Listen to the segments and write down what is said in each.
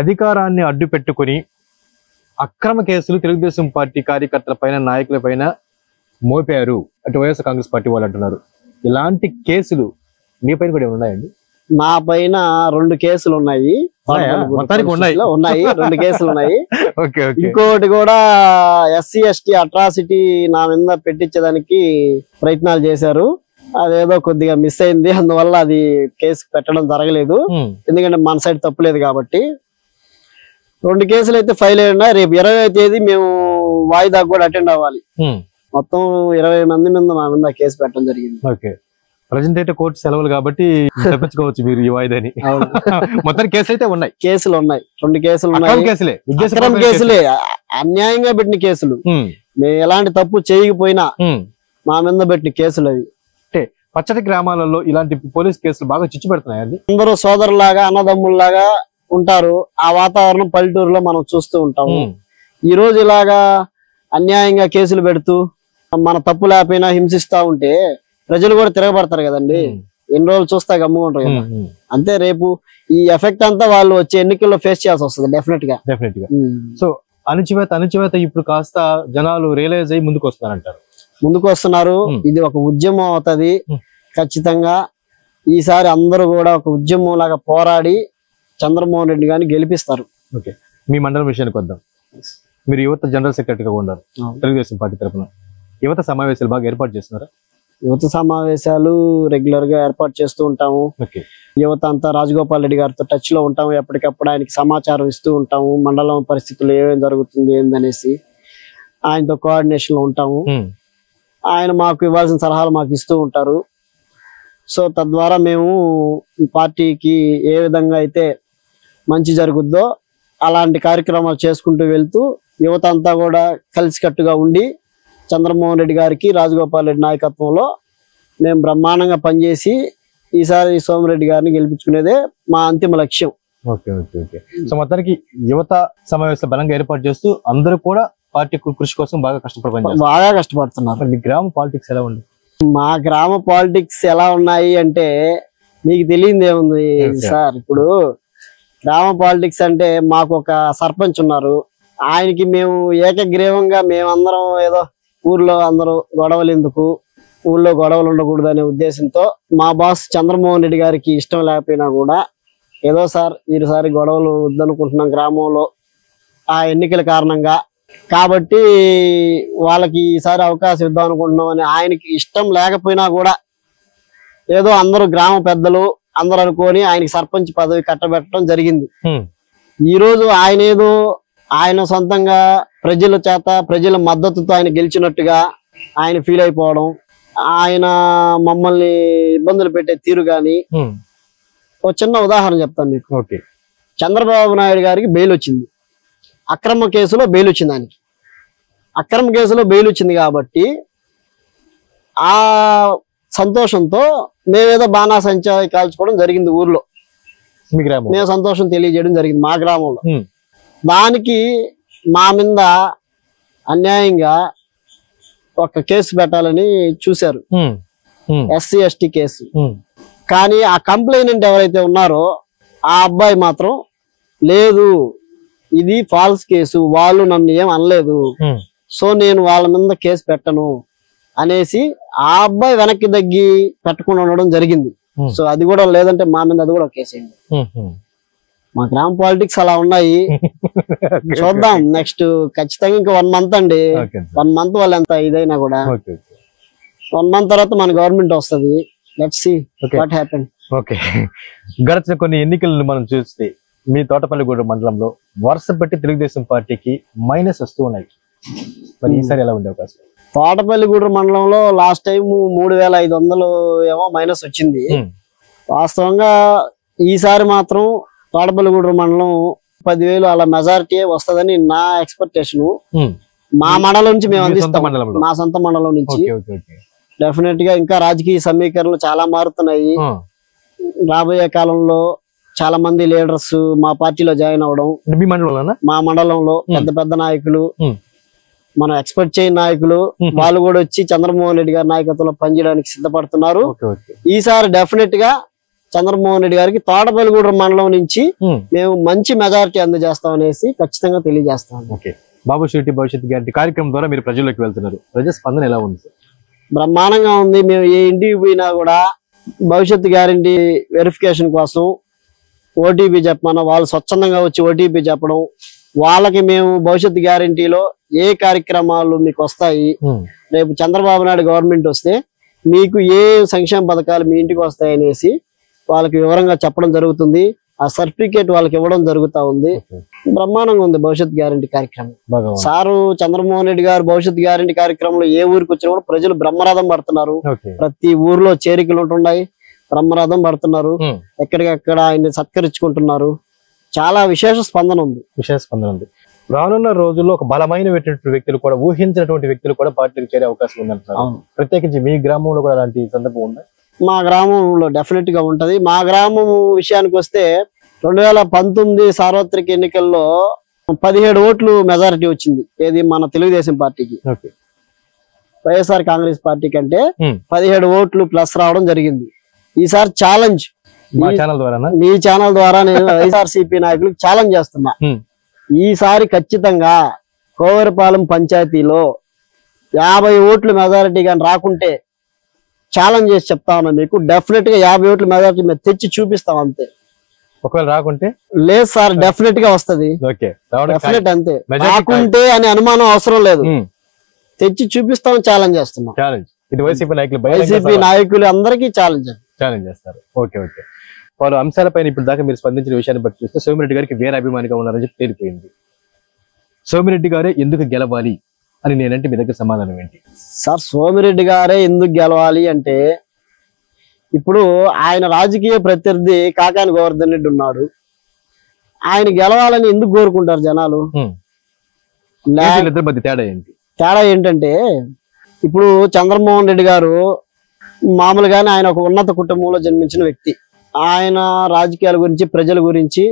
అధికారాన్ని అడ్డు పెట్టుకుని అక్రమ కేసులు తెలుగుదేశం పార్టీ కార్యకర్తల పైన నాయకుల పైన మోపారు అటు వైఎస్ఆర్ కాంగ్రెస్ పార్టీ వాళ్ళు అంటున్నారు. ఇలాంటి కేసులు మీ పైన కూడా ఉన్నాయండి? నా పైన 2 కేసులు ఉన్నాయి. ఉన్నాయి 2 కేసులు ఉన్నాయి. ఇంకోటి కూడా SC/ST అట్రాసిటీ నా మీద పెట్టించేదానికి ప్రయత్నాలు చేశారు. అదేదో కొద్దిగా మిస్ అయింది, అందువల్ల అది కేసు పెట్టడం జరగలేదు. ఎందుకంటే మన సైడ్ తప్పులేదు కాబట్టి. 2 కేసులు అయితే ఫైల్ అయి ఉన్నాయి. రేపు 20వ తేదీ మేము వాయిదాకు కూడా అటెండ్ అవ్వాలి. మొత్తం 20 మంది మీద మా మీద కేసు పెట్టడం జరిగింది. ఓకే, ప్రజెంట్ అయితే కోర్టు సెలవులు కాబట్టి తప్పించుకోవచ్చు మీరు ఈ వాయిదాని. మొత్తం కేసులు అయితే ఉన్నాయి. కేసులు ఉన్నాయి, 2 కేసులు ఉన్నాయి. కేసులే, అన్యాయంగా పెట్టిన కేసులు. మేము ఎలాంటి తప్పు చేయకపోయినా మా మీద పెట్టిన కేసులు అవి. అంటే పచ్చటి గ్రామాలలో ఇలాంటి పోలీస్ కేసులు బాగా చిచ్చు పెడుతున్నాయండి. అందరూ సోదరులాగా అన్నదమ్ముల్లాగా ఉంటారు. ఆ వాతావరణం పల్లెటూరులో మనం చూస్తూ ఉంటాము. ఈ రోజు ఇలాగా అన్యాయంగా కేసులు పెడుతూ మన తప్పు లేకపోయినా హింసిస్తా ఉంటే ప్రజలు కూడా తిరగబడతారు కదండి. ఎన్ని రోజులు చూస్తా గమ్ముకుంటారు కదా. అంతే, రేపు ఈ ఎఫెక్ట్ అంతా వాళ్ళు వచ్చే ఎన్నికల్లో ఫేస్ చేయాల్సి వస్తుంది డెఫినెట్ గా. సో అణచివేత ఇప్పుడు కాస్త జనాలు రియలైజ్ అయ్యి ముందుకు వస్తారంటారు. ముందుకు వస్తున్నారు. ఇది ఒక ఉద్యమం అవుతుంది ఖచ్చితంగా. ఈసారి అందరూ కూడా ఒక ఉద్యమం లాగా పోరాడి చంద్రమోహన్ రెడ్డి గారిని గెలిపిస్తారు. ఓకే, మీ మండలం విషయానికి వద్దాం. మీరు యువత జనరల్ సెక్రటరీగా ఉన్నారు తెలుగుదేశం పార్టీ తరఫున. యువత సమావేశాలు బాగా ఏర్పాటు చేస్తున్నారా? యువత సమావేశాలు రెగ్యులర్ గా ఏర్పాటు చేస్తూ ఉంటాము. యువత అంతా రాజగోపాల్ రెడ్డి గారితో టచ్ లో ఉంటాము. ఎప్పటికప్పుడు ఆయనకి సమాచారం ఇస్తూ ఉంటాము. మండలం పరిస్థితులు ఏమేమి జరుగుతుంది ఏందనేసి ఆయనతో కోఆర్డినేషన్ లో ఉంటాము. ఆయన మాకు ఇవ్వాల్సిన సలహాలు మాకు ఇస్తూ ఉంటారు. సో తద్వారా మేము పార్టీకి ఏ విధంగా అయితే మంచి జరుగుద్దో అలాంటి కార్యక్రమాలు చేసుకుంటూ వెళ్తూ యువత అంతా కూడా కలిసికట్టుగా ఉండి చంద్రమోహన్ రెడ్డి గారికి రాజగోపాల్ రెడ్డి నాయకత్వంలో మేము బ్రహ్మాండంగా పనిచేసి ఈసారి సోమిరెడ్డి గారిని గెలిపించుకునేదే మా అంతిమ లక్ష్యం. Okay okay okay. సో మొత్తానికి యువత సమావేశం బలంగా ఏర్పాటు చేస్తూ అందరూ కూడా పార్టీ కృషి కోసం బాగా కష్టపడుతున్నారు. మీ గ్రామ పాలిటిక్స్ ఎలా ఉంది? మా గ్రామ పాలిటిక్స్ ఎలా ఉన్నాయి అంటే మీకు తెలియదు ఏముంది సార్. ఇప్పుడు గ్రామ పాలిటిక్స్ అంటే మాకు ఒక సర్పంచ్ ఉన్నారు. ఆయనకి మేము ఏకగ్రీవంగా మేమందరం ఏదో ఊర్లో అందరూ గొడవలు ఎందుకు, ఊళ్ళో గొడవలు ఉండకూడదు అనే ఉద్దేశంతో మా బాస్ చంద్రమోహన్ రెడ్డి గారికి ఇష్టం లేకపోయినా కూడా ఏదో సార్ ఈసారి గొడవలు వద్దనుకుంటున్నాం గ్రామంలో ఆ ఎన్నికల కారణంగా, కాబట్టి వాళ్ళకి ఈసారి అవకాశం ఇద్దాం అనుకుంటున్నాం అని ఆయనకి ఇష్టం లేకపోయినా కూడా ఏదో అందరూ గ్రామ పెద్దలు అందరూ అనుకొని ఆయనకి సర్పంచ్ పదవి కట్టబెట్టడం జరిగింది. ఈ రోజు ఆయన ఏదో ఆయన సొంతంగా ప్రజల చేత ప్రజల మద్దతుతో ఆయన గెలిచినట్టుగా ఆయన ఫీల్ అయిపోవడం, ఆయన మమ్మల్ని ఇబ్బందులు పెట్టే తీరు గాని. ఒక చిన్న ఉదాహరణ చెప్తాను మీకు. చంద్రబాబు నాయుడు గారికి బెయిల్ వచ్చింది, అక్రమ కేసులో బెయిల్ వచ్చింది. ఆయనకి అక్రమ కేసులో బెయిల్ వచ్చింది కాబట్టి ఆ సంతోషంతో మేమేదో బాణాసంచా కాల్చుకోవడం జరిగింది ఊర్లో. మేము సంతోషం తెలియజేయడం జరిగింది మా గ్రామంలో. దానికి మా మీద అన్యాయంగా ఒక కేసు పెట్టాలని చూశారు, SC/ST కేసు. కానీ ఆ కంప్లైనెంట్ ఎవరైతే ఉన్నారో ఆ అబ్బాయి మాత్రం లేదు, ఇది ఫాల్స్ కేసు, వాళ్ళు నన్ను ఏం అనలేదు, సో నేను వాళ్ళ మీద కేసు పెట్టను అనేసి ఆ అబ్బాయి వెనక్కి తగ్గి పెట్టకుండా ఉండడం జరిగింది. సో అది కూడా లేదంటే మా మీద అది కూడా కేసు అయింది. మా గ్రామ పాలిటిక్స్ అలా ఉన్నాయి. చూద్దాం నెక్స్ట్ ఖచ్చితంగా ఇంకా 1 మంత్ అండి. 1 మంత్ వాళ్ళు ఎంత ఇదైనా కూడా 1 మంత్ తర్వాత మన గవర్నమెంట్ వస్తుంది. Let's see what happen. Okay, గడిచిన కొన్ని ఎన్నికలను మనం చూస్తే మీ తోటపల్లిగూడెం మండలంలో వరుస పెట్టి తెలుగుదేశం పార్టీకి మైనస్ వస్తూ ఉన్నాయి. మరి ఈసారి ఎలా ఉండే అవకాశం? తోటపల్లిగూడెం మండలంలో లాస్ట్ టైం 3500 ఏమో మైనస్ వచ్చింది. వాస్తవంగా ఈసారి మాత్రం తోటపల్లిగూడెం మండలం 10,000 అలా మెజారిటీ వస్తుందని నా ఎక్స్పెక్టేషన్. మా మండలం నుంచి మేము అందిస్తాం, మా సొంత మండలం నుంచి. డెఫినెట్ గా ఇంకా రాజకీయ సమీకరణలు చాలా మారుతున్నాయి. రాబోయే కాలంలో చాలా మంది లీడర్స్ మా పార్టీలో జాయిన్ అవడం, మా మండలంలో పెద్ద పెద్ద నాయకులు, మనం ఎక్స్పెక్ట్ చేయని నాయకులు వాళ్ళు కూడా వచ్చి చంద్రమోహన్ రెడ్డి గారి నాయకత్వంలో పనిచేయడానికి సిద్ధపడుతున్నారు. ఈసారి డెఫినెట్ గా చంద్రమోహన్ రెడ్డి గారికి తోటపల్లిగూడెం మండలం నుంచి మేము మంచి మెజారిటీ అందజేస్తాం అనేసి ఖచ్చితంగా తెలియజేస్తాం. ఓకే, బాబు షూరిటీ భవిష్యత్ గ్యారంటీ కార్యక్రమం ద్వారా మీరు ప్రజల్లోకి వెళ్తున్నారు. ప్రజా స్పందన ఎలా ఉంది సార్? బ్రహ్మాండంగా ఉంది. మేము ఏ ఇంటికి పోయినా కూడా భవిష్యత్ గ్యారంటీ వెరిఫికేషన్ కోసం ఓటీపీ చెప్పమన్నా వాళ్ళు స్వచ్ఛందంగా వచ్చి ఓటీపీ చెప్పడం, వాళ్ళకి మేము భవిష్యత్ గ్యారంటీలో ఏ కార్యక్రమాలు మీకు వస్తాయి, రేపు చంద్రబాబు నాయుడు గవర్నమెంట్ వస్తే మీకు ఏ సంక్షేమ పథకాలు మీ ఇంటికి వస్తాయి అనేసి వాళ్ళకి వివరంగా చెప్పడం జరుగుతుంది. ఆ సర్టిఫికేట్ వాళ్ళకి ఇవ్వడం జరుగుతా ఉంది. బ్రహ్మాండంగా ఉంది భవిష్యత్ గ్యారంటీ కార్యక్రమం. సారు చంద్రమోహన్ రెడ్డి గారు భవిష్యత్ గ్యారంటీ కార్యక్రమంలో ఏ ఊరికి వచ్చినా కూడా ప్రజలు బ్రహ్మరథం పడుతున్నారు. ప్రతి ఊర్లో చేరికలు ఉంటున్నాయి, బ్రహ్మరథం పడుతున్నారు, ఎక్కడికక్కడ ఆయన్ని సత్కరించుకుంటున్నారు. చాలా విశేష స్పందన ఉంది. రానున్న రోజుల్లో ఒక బలమైన వ్యక్తులు కూడా, ఊహించినటువంటి వ్యక్తులు కూడా పార్టీకి చేరే అవకాశం ఉందంటున్నారు. ప్రత్యేకించి మీ గ్రామంలో కూడా అలాంటి సందర్భం ఉందా? మా గ్రామంలో డెఫినెట్ గా ఉంటది. మా గ్రామం విషయానికి వస్తే 2019 సార్వత్రిక ఎన్నికల్లో 17 ఓట్లు మెజారిటీ వచ్చింది. ఏది మన తెలుగుదేశం పార్టీకి. వైఎస్ఆర్ కాంగ్రెస్ పార్టీ కంటే 17 ఓట్లు ప్లస్ రావడం జరిగింది. ఈసారి ఛాలెంజ్ మీ ఛానల్ ద్వారా నేను వైఎస్ఆర్సీపీ నాయకులకు ఛాలెంజ్ చేస్తున్నా. ఈసారి ఖచ్చితంగా కోవరపాలెం పంచాయతీలో 50 ఓట్లు మెజారిటీ కానీ రాకుంటే ఛాలెంజ్ చేసి చెప్తా ఉన్నా మీకు, డెఫినెట్ గా 50 ఓట్ల మెజారిటీ మేము తెచ్చి చూపిస్తాం అంతే. ఒకవేళ రాకుంటే లేదు సార్, డెఫినెట్ గా వస్తది. డెఫినెట్ అంతే, రాకుంటే అని అనుమానం అవసరం లేదు. తెచ్చి చూపిస్తాం, ఛాలెంజ్ చేస్తున్నాం. వైసీపీ నాయకులు అందరికీ ఛాలెంజ్ చేస్తారు. ఓకే, పలు అంశాలపైన ఇప్పుడు దాకా మీరు స్పందించిన విషయాన్ని బట్టి చూస్తే సోమిరెడ్డి గారికి వేరే అభిమానిగా ఉన్నారని చెప్పి తేలిపోయింది. సోమిరెడ్డి గారే ఎందుకు గెలవాలి అని నేనంటే మీ దగ్గర సమాధానం ఏంటి? సార్, సోమిరెడ్డి గారే ఎందుకు గెలవాలి అంటే, ఇప్పుడు ఆయన రాజకీయ ప్రత్యర్థి కాకాని గోవర్ధన్ రెడ్డి ఉన్నాడు. ఆయన గెలవాలని ఎందుకు కోరుకుంటారు జనాలు? తేడా ఏంటంటే, ఇప్పుడు చంద్రమోహన్ రెడ్డి గారు మామూలుగానే ఆయన ఒక ఉన్నత కుటుంబంలో జన్మించిన వ్యక్తి. ఆయన రాజకీయాల గురించి, ప్రజల గురించి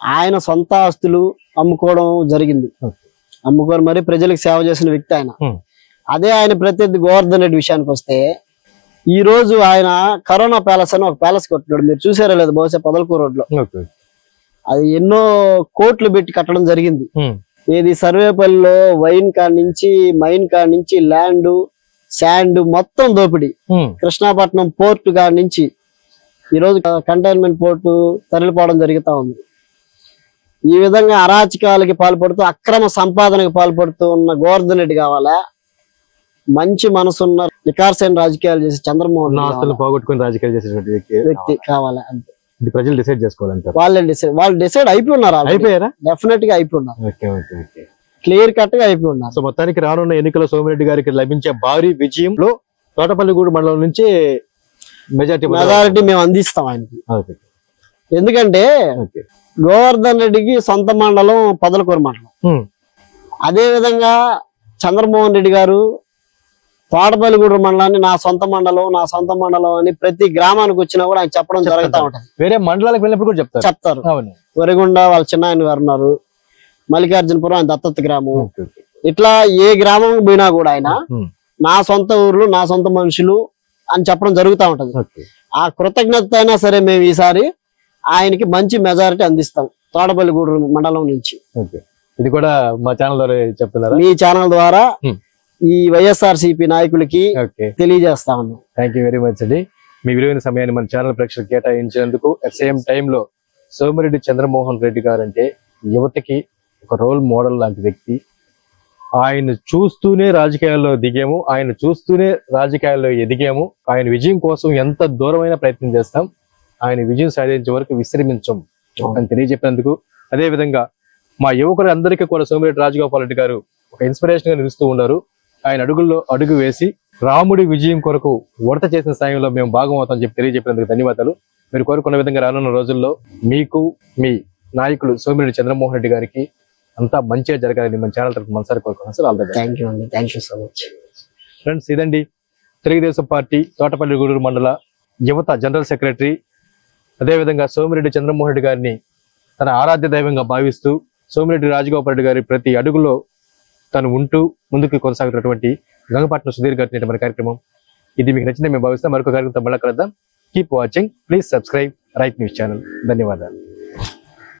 ఆయన సొంత ఆస్తులు అమ్ముకోవడం జరిగింది. అమ్ముకొని మరి ప్రజలకు సేవ చేసిన వ్యక్తి ఆయన. అదే ఆయన ప్రత్యర్థి గోవర్ధన్ రెడ్డి విషయానికి వస్తే, ఈ రోజు ఆయన కరోనా ప్యాలెస్ అని ఒక ప్యాలెస్ కట్టున్నాడు. మీరు చూసారో లేదు, బహుశా పొదలకూరు రోడ్లో. అది ఎన్నో కోట్లు పెట్టి కట్టడం జరిగింది. ఏది సర్వేపల్లిలో వైన్ కాడ్ నుంచి, మైన్ కాడ్ నుంచి, ల్యాండ్, శాండ్ మొత్తం దోపిడీ. కృష్ణాపట్నం పోర్టు కాడ్ నుంచి ఈ రోజు కంటైన్మెంట్ పోర్టు తరలిపోవడం జరుగుతా ఉంది. ఈ విధంగా అరాచకాలకి పాల్పడుతూ, అక్రమ సంపాదనకి పాల్పడుతూ ఉన్న గోవర్ధన్ రెడ్డి కావాలా? మంచి మనసున్న నికార్సైన రాజకీయాలు చేసి చంద్రమోహన్ పోగొట్టుకుని రాజకీయాలు చేసేటువంటి వ్యక్తి కావాలా? అంతే. ప్రజలు డిసైడ్ చేసుకోవాలంటారు. వాళ్ళు డిసైడ్ అయిపోయినారు. అయిపోయారా? డెఫినెట్ గా అయిపోయినారు. క్లియర్ కట్ గా అయిపోయినారు. సో మొత్తానికి రానున్న ఎన్నికల్లో సోమిరెడ్డి గారికి లభించే భారీ విజయంలో తోటపల్లిగూడు మండలం నుంచి మెజారిటీ మేము అందిస్తాం ఆయనకి. ఎందుకంటే గోవర్ధన్ రెడ్డికి సొంత మండలం పొదలకూరు మండలం. అదే విధంగా చంద్రమోహన్ రెడ్డి గారు తోటపల్లిగూడు మండలాన్ని నా సొంత మండలం అని ప్రతి గ్రామానికి వచ్చినా కూడా ఆయన చెప్పడం జరుగుతూ ఉంటది. వేరే మండలాలకు వెళ్ళినప్పుడు కూడా చెప్తారు. వరిగొండ వాళ్ళ చిన్న ఆయన గారు ఉన్నారు, మల్లికార్జునపురం ఆయన దత్తత గ్రామం. ఇట్లా ఏ గ్రామం పోయినా కూడా ఆయన నా సొంత ఊర్లు, నా సొంత మనుషులు అని చెప్పడం జరుగుతూ ఉంటది. ఆ కృతజ్ఞత అయినా సరే మేము ఈసారి ఆయనకి మంచి మెజారిటీ అందిస్తాం తోటపల్లిగూడు మండలం నుంచి. ఇది కూడా మా ఛానల్ ద్వారా చెప్తున్నారు. మీ ఛానల్ ద్వారా ఈ వైఎస్ఆర్సీపీ నాయకులకి తెలియజేస్తా ఉన్నాం. థ్యాంక్ యూ వెరీ మచ్ అండి. మీ విలువైన సమయాన్ని మన ఛానల్ ప్రేక్షకులకు కేటాయించినందుకు. అట్ సేమ్ టైంలో సోమిరెడ్డి చంద్రమోహన్ రెడ్డి గారు అంటే యువతకి ఒక రోల్ మోడల్ లాంటి వ్యక్తి. ఆయన చూస్తూనే రాజకీయాల్లో దిగాము, ఆయన చూస్తూనే రాజకీయాల్లో ఎదిగాము. ఆయన విజయం కోసం ఎంత దూరమైన ప్రయత్నం చేస్తాం, ఆయన విజయం సాధించే వరకు విశ్రమించం అని తెలియజెప్పినందుకు. అదే విధంగా మా యువకులు అందరికీ కూడా సోమిరెడ్డి రాజగోపాల్ రెడ్డి గారు ఒక ఇన్స్పిరేషన్ గా నిలుస్తూ ఉన్నారు. ఆయన అడుగుల్లో అడుగు వేసి రాముడి విజయం కొరకు ఉడత చేసిన స్థాయిలో మేము భాగం అవుతామని చెప్పి తెలియజెప్పినందుకు ధన్యవాదాలు. మీరు కోరుకున్న విధంగా రానున్న రోజుల్లో మీకు మీ నాయకులు సోమిరెడ్డి చంద్రమోహన్ రెడ్డి గారికి అంతా మంచిగా జరగాలని మన ఛానల్ తరఫున మనసారి కోరుకున్నాను sir. All the best. Thank you so much. Friends, ఇదండి తెలుగుదేశం పార్టీ తోటపల్లిగూడూరు మండల యువత జనరల్ సెక్రటరీ. అదేవిధంగా సోమిరెడ్డి చంద్రమోహన్ రెడ్డి గారిని తన ఆరాధ్య దైవంగా భావిస్తూ సోమిరెడ్డి రాజగోపాల్ రెడ్డి గారి ప్రతి అడుగులో తను ఉంటూ ముందుకు కొనసాగుతున్నటువంటి గంగపట్నం సుధీర్ గారి మన కార్యక్రమం. ఇది మీకు నచ్చిందని మేము భావిస్తాం. మరొక కార్యక్రమంతో మళ్ళీ కలుద్దాం. Keep watching, please subscribe right news channel. ధన్యవాదాలు.